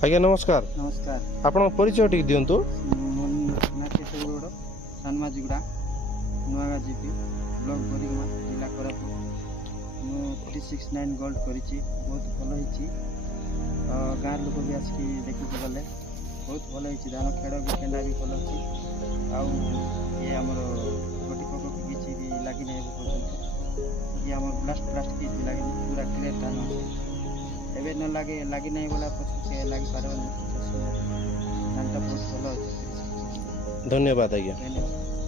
आज्ञा नमस्कार। नमस्कार। आपण परिचय टिक दियंतु। नाकेश्वर सानमाजीगुड़ा नुआगा जीपी ब्लॉक बोरिंगमा जिला कोरापुट मु 369 गोल्ड करिछि बहुत भलो हिछि। गाँव लोक भी आसिक देखि गले बहुत भलो हिछि। धान खेड़ भी केंडा भी भलो अछि। आउ ये हमर गोटी पक किछि भी लागि नै पर्यंत ये हमर ब्लास्ट किछि लागि पूरा क्लियर धान अछि। एबे न लागि नै बोला पछे लागि पारबन धानटा बहुत भलो अछि। धन्यवाद आज्ञा। धन्यवाद।